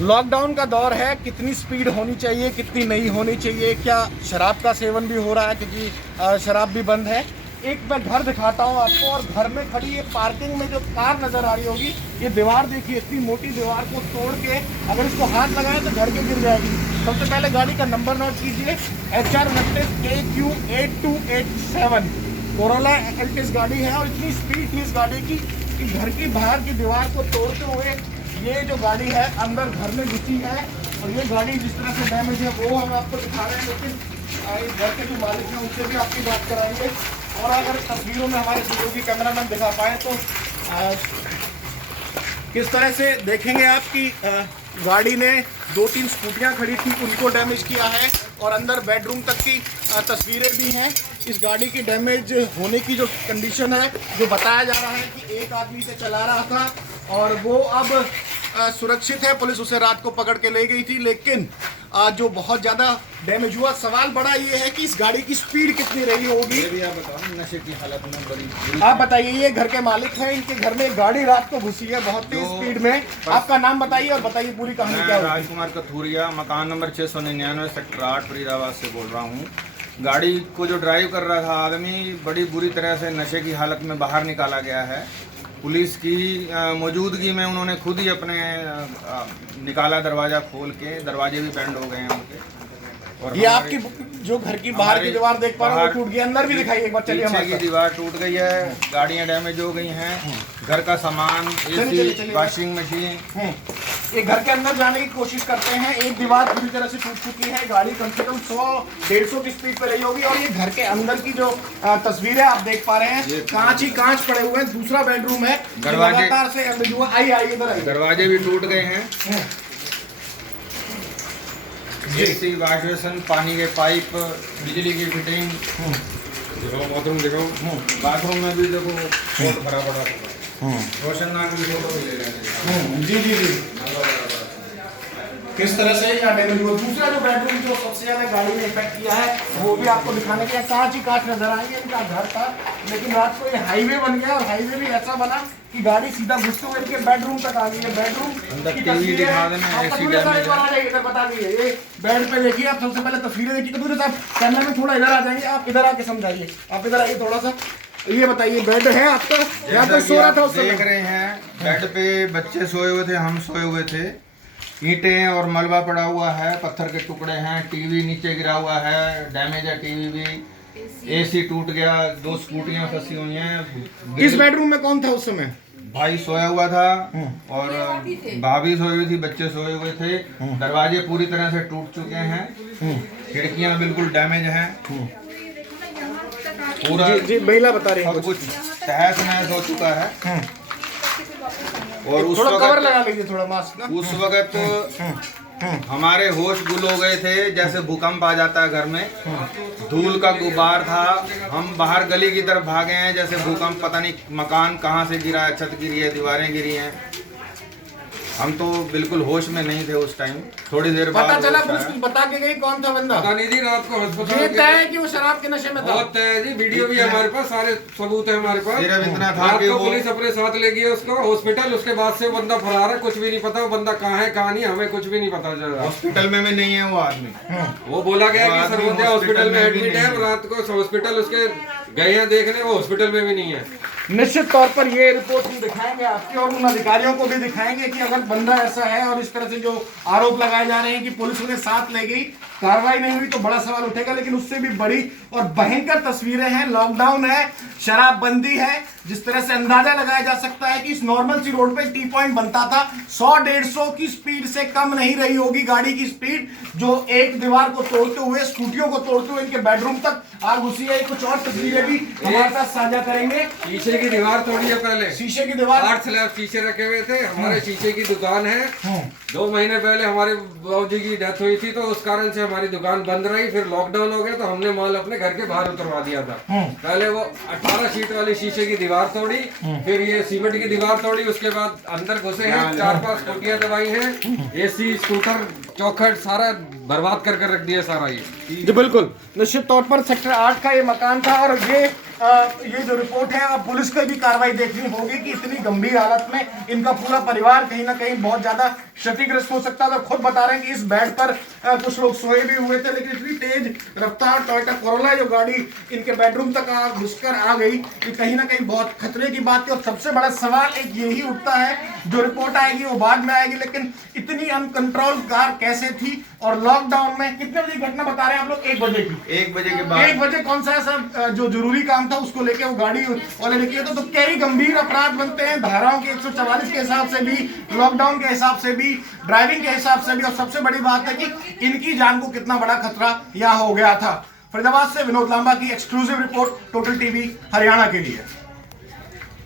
Lockdown का दौर है, कितनी स्पीड होनी चाहिए, कितनी नहीं होनी चाहिए, क्या शराब का सेवन भी हो रहा है क्योंकि शराब भी बंद है। एक मैं घर दिखाता हूँ आपको, और घर में खड़ी ये पार्किंग में जो कार नज़र आ रही होगी, ये दीवार देखिए, इतनी मोटी दीवार को तोड़ के अगर इसको हाथ लगाए तो घर के गिर जाएगी। सबसे पहले गाड़ी का नंबर नोट कीजिए, HR29AQ8287 कोरोला एल्टिस गाड़ी है, और इतनी स्पीड थी इस गाड़ी की कि घर की बाहर की दीवार को तोड़ते हुए ये जो गाड़ी है अंदर घर में घुसी है। और ये गाड़ी जिस तरह से डैमेज है वो हम आपको दिखा रहे हैं, लेकिन इस घर के जो मालिक हैं उनसे भी आपकी बात कराएंगे। और अगर तस्वीरों में हमारे सहयोगी कैमरामैन दिखा पाए तो किस तरह से देखेंगे आप कि गाड़ी ने 2-3 स्कूटियाँ खड़ी थी उनको डैमेज किया है, और अंदर बेडरूम तक की तस्वीरें भी हैं। इस गाड़ी की डैमेज होने की जो कंडीशन है, जो बताया जा रहा है कि एक आदमी से चला रहा था और वो अब सुरक्षित है, पुलिस उसे रात को पकड़ के ले गई थी। लेकिन जो बहुत ज़्यादा डैमेज हुआ, सवाल बड़ा ये है कि इस गाड़ी की स्पीड कितनी रही होगी। ये भी आप बताओ, नशे की हालत में बड़ी। आप बताइए, ये घर के मालिक हैं, इनके घर में एक गाड़ी रात को घुसी है बहुत तेज स्पीड में। आपका नाम बताइए और बताइए पूरी कहानी क्या है। राजकुमार कथूरिया, मकान नंबर 699 सेक्टर 8 फरीदाबाद से बोल रहा हूँ। गाड़ी को जो ड्राइव कर रहा था आदमी बड़ी बुरी तरह से नशे की हालत में बाहर निकाला गया है। पुलिस की मौजूदगी में उन्होंने खुद ही अपने निकाला, दरवाज़ा खोल के, दरवाजे भी बैंड हो गए हैं उनके। और ये आपकी जो घर की बाहर की दीवार देख पा रहे हो टूट गई, अंदर भी दिखाइए एक बार, चलिए। पीछे की दीवार टूट गई है, गाड़ियाँ डैमेज हो गई हैं, घर का सामान, एसी, वॉशिंग मशीन। ये घर के अंदर जाने की कोशिश करते हैं, एक दीवार पूरी तरह से टूट चुकी है, गाड़ी कम से कम 100-150 की स्पीड पे रही होगी। और ये घर के अंदर की जो तस्वीरें आप देख पा रहे हैं, कांच ही कांच पड़े हुए हैं। दूसरा बेडरूम है, लगातार से इधर आई, दरवाजे भी टूट गए हैं, एसी, वॉश बेसिन, पानी के पाइप, बिजली की फिटिंग। बाथरूम देखो, बाथरूम में भी देखो बहुत भरा पड़ा। रोशनदान की फोटो भी ले रहे हैं। जी किस तरह से यहाँ डैमेज हुआ। दूसरा जो बेडरूम जो सबसे ज्यादा गाड़ी ने इफेक्ट किया है वो भी आपको दिखाने के लिए, कांच ही कांच नजर आएंगे। इनका घर था, लेकिन रात को ये हाईवे बन गया, और हाईवे भी ऐसा बना कि गाड़ी सीधा घुसते हुए इनके बेडरूम तक आ गई है। बेडरूम की तस्वीरें इधर बता दीजिए, ये बेड पे देखिए आप। सबसे पहले तस्वीरें देखिए कपूर साहब, कैमरा में थोड़ा इधर आ जाएंगे, आप इधर आके समझाइए, आप इधर आइए थोड़ा सा। ये बताइए, बेड है आपका, यहाँ पे सो रहा था उस समय? देख रहे हैं बेड पे बच्चे सोए हुए थे, हम सोए हुए थे, ईंटें और मलबा पड़ा हुआ है, पत्थर के टुकड़े हैं, टीवी नीचे गिरा हुआ है, डैमेज है टीवी भी, एसी टूट गया, 2 स्कूटियां फंसी हुई हैं। इस बेडरूम में कौन था उस समय? भाई सोया हुआ था और भाभी सोई हुई थी, बच्चे सोए हुए थे। दरवाजे पूरी तरह से टूट चुके हैं, खिड़कियां बिल्कुल डैमेज हैं, पूरा जी महिला बता रही है, कुछ तहस नहस हो चुका है। और उस थोड़ा कवर लगा वक्त, लीजिए, थोड़ा मास्क ना। उस वक्त हमारे होश गुल हो गए थे, जैसे भूकंप आ जाता है घर में। धूल का गुबार था, हम बाहर गली की तरफ भागे हैं, जैसे भूकंप, पता नहीं मकान कहाँ से गिरा है, छत गिरी है, दीवारें गिरी हैं। हम तो बिल्कुल होश में नहीं थे उस टाइम। थोड़ी देर बाद पता चला, पुलिस बता के गई कौन था बंदा? पता नहीं जी, रात को ये तय है कि वो शराब के नशे में था। बहुत तय है जी, वीडियो भी है हमारे पास, सारे सबूत है हमारे पास। सिर्फ इतना था रात कि को वो पुलिस अपने साथ ले गई उसको हॉस्पिटल, उसके बाद से वो बंदा फरार है, कुछ भी नहीं पता वो बंदा कहाँ है कहाँ नहीं, हमें कुछ भी नहीं पता चल रहा। हॉस्पिटल में भी नहीं है वो आदमी। वो बोला गया कि सर्वोदय हॉस्पिटल में एडमिट है, रात को हॉस्पिटल उसके गए हैं देखने, वो हॉस्पिटल में भी नहीं है। निश्चित तौर पर ये रिपोर्ट हम दिखाएंगे आपकी, और उन अधिकारियों को भी दिखाएंगे कि अगर बंदा ऐसा है और इस तरह से जो आरोप लगाए जा रहे हैं कि पुलिस उन्हें साथ ले गई, कार्रवाई नहीं हुई तो बड़ा सवाल उठेगा। लेकिन उससे भी बड़ी और भयंकर तस्वीरें हैं, लॉकडाउन है, शराबबंदी है, जिस तरह से अंदाजा लगाया जा सकता है कि इस नॉर्मल सी रोड पे टी पॉइंट बनता था, 100-150 की स्पीड से कम नहीं रही होगी गाड़ी की स्पीड, जो एक दीवार को तोड़ते हुए, स्कूटियों को तोड़ते हुए इनके बेडरूम तक आग घुसी है। कुछ और तस्वीरें भी हमारे साथ साझा करेंगे। शीशे की दीवार तोड़ी है पहले, शीशे की दीवार, 8 स्लैब शीशे रखे हुए थे। हमारे शीशे की दुकान है, 2 महीने पहले हमारे बाबूजी की डेथ हुई थी, तो उस कारण से हमारी दुकान बंद रही। फिर लॉकडाउन हो गया तो हमने माल अपने घर के बाहर उतरवा दिया था। पहले वो 18 शीट वाली शीशे की दीवार तोड़ी, फिर ये सीमेंट की दीवार तोड़ी, उसके बाद अंदर घुसे हैं, 4-5 स्कूटियां दबाई हैं, एसी, स्कूटर, चौखट सारा बर्बाद कर रख दिया सारा ये। जी बिल्कुल, निश्चित तौर पर सेक्टर 8 का ये मकान था, और ये ये जो रिपोर्ट है अब पुलिस को भी कार्रवाई देखनी होगी कि इतनी गंभीर हालत में इनका पूरा परिवार कहीं ना कहीं बहुत ज्यादा क्षतिग्रस्त हो सकता है। खुद बता रहे हैं कि इस बेड पर कुछ लोग सोए भी हुए थे, लेकिन इतनी तेज रफ्तार टोयोटा कोरोला जो गाड़ी इनके बेडरूम तक घुसकर आ गई, ये कहीं ना कहीं बहुत खतरे की बात है। और सबसे बड़ा सवाल एक यही उठता है, जो रिपोर्ट आएगी वो बाद में आएगी, लेकिन इतनी अनकंट्रोल कार कैसे थी? और लॉकडाउन में कितने बजे घटना बता रहे हैं आप लोग? 1 बजे की। 1 बजे के बाद 1 बजे कौन सा ऐसा जो जरूरी काम था उसको लेके वो गाड़ी वाले लेके तो कई गंभीर अपराध बनते हैं धाराओं के 144 के हिसाब से भी, लॉकडाउन के हिसाब से भी, ड्राइविंग के हिसाब से भी। और सबसे बड़ी बात है कि इनकी जान को कितना बड़ा खतरा यहाँ हो गया था। फरीदाबाद से विनोद लांबा की exclusive report, total TV Haryana के लिए।